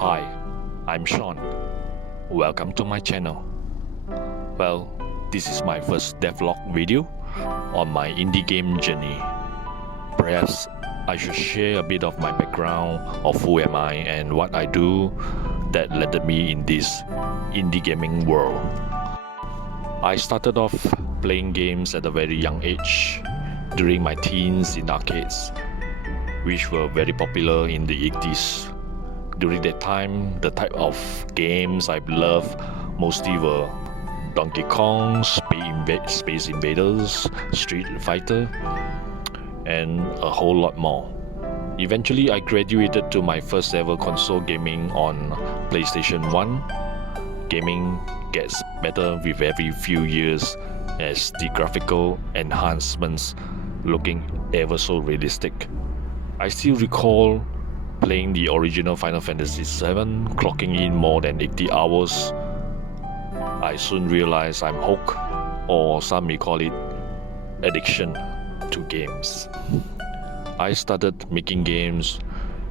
Hi, I'm Sean. Welcome to my channel. Well, this is my first devlog video on my indie game journey. Perhaps I should share a bit of my background of who am I and what I do that led me in this indie gaming world. I started off playing games at a very young age during my teens in arcades, which were very popular in the 80s. During that time, the type of games I loved mostly were Donkey Kong, Space Invaders, Street Fighter, and a whole lot more. Eventually, I graduated to my first ever console gaming on PlayStation 1. Gaming gets better with every few years as the graphical enhancements looking ever so realistic. I still recall playing the original Final Fantasy VII, clocking in more than 80 hours. I soon realized I'm hooked, or some may call it addiction to games. I started making games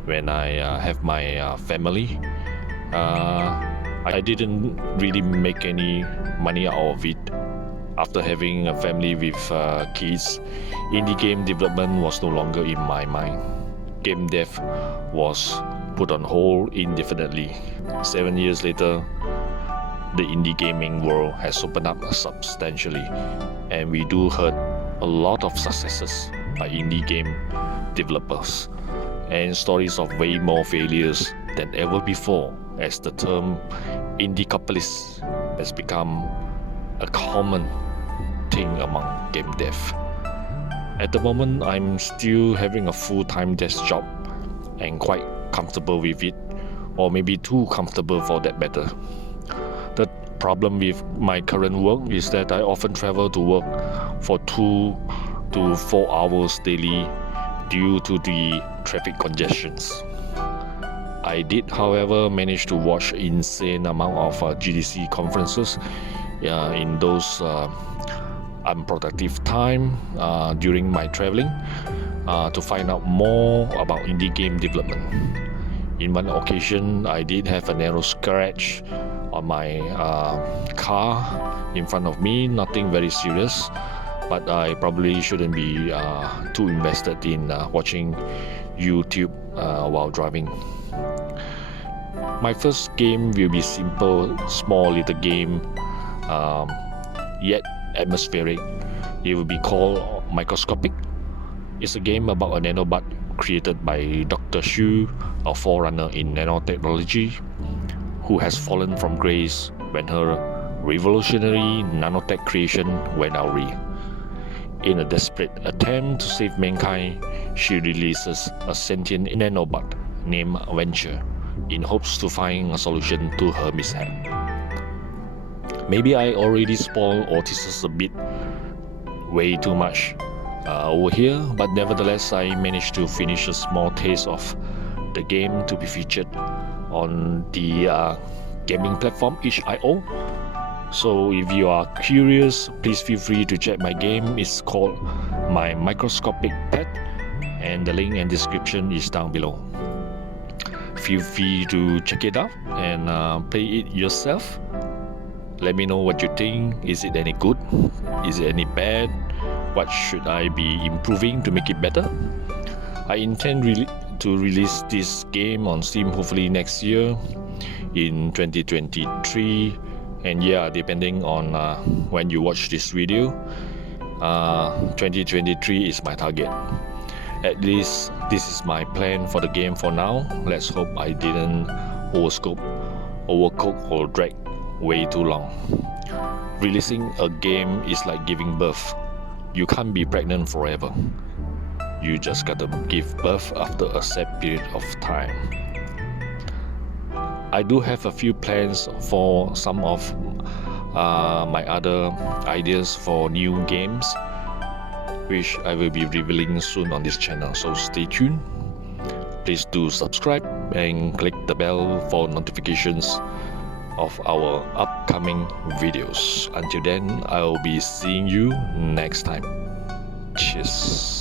when I have my family. I didn't really make any money out of it. After having a family with kids, indie game development was no longer in my mind. Game dev was put on hold indefinitely. 7 years later, the indie gaming world has opened up substantially, and we do heard a lot of successes by indie game developers and stories of way more failures than ever before, as the term indie capitalist has become a common thing among game dev. At the moment, I'm still having a full-time desk job and quite comfortable with it, or maybe too comfortable for that matter. The problem with my current work is that I often travel to work for 2 to 4 hours daily due to the traffic congestions. I did, however, manage to watch insane amount of GDC conferences in those unproductive time during my traveling to find out more about indie game development. In one occasion, I did have a narrow scratch on my car in front of me, nothing very serious, but I probably shouldn't be too invested in watching YouTube while driving. My first game will be simple, small little game, yet atmospheric. It will be called Microscopic. It's a game about a nanobot created by Dr. Xu, a forerunner in nanotechnology, who has fallen from grace when her revolutionary nanotech creation went awry. In a desperate attempt to save mankind, she releases a sentient nanobot named Venture in hopes to find a solution to her mishap. Maybe I already spoiled or teased a bit way too much over here, but nevertheless I managed to finish a small taste of the game to be featured on the gaming platform itch.io. So if you are curious, please feel free to check my game. It's called My Microscopic Pet, and the link and description is down below. Feel free to check it out and play it yourself. Let me know what you think. Is it any good? Is it any bad? What should I be improving to make it better? I intend to release this game on Steam hopefully next year in 2023, and yeah, depending on when you watch this video, 2023 is my target. At least this is my plan for the game for now. Let's hope I didn't overcook or drag way too long. Releasing a game is like giving birth. You can't be pregnant forever. You just gotta give birth after a set period of time. I do have a few plans for some of my other ideas for new games, which I will be revealing soon on this channel, so stay tuned. Please do subscribe and click the bell for notifications of our upcoming videos. Until then, I'll be seeing you next time. Cheers.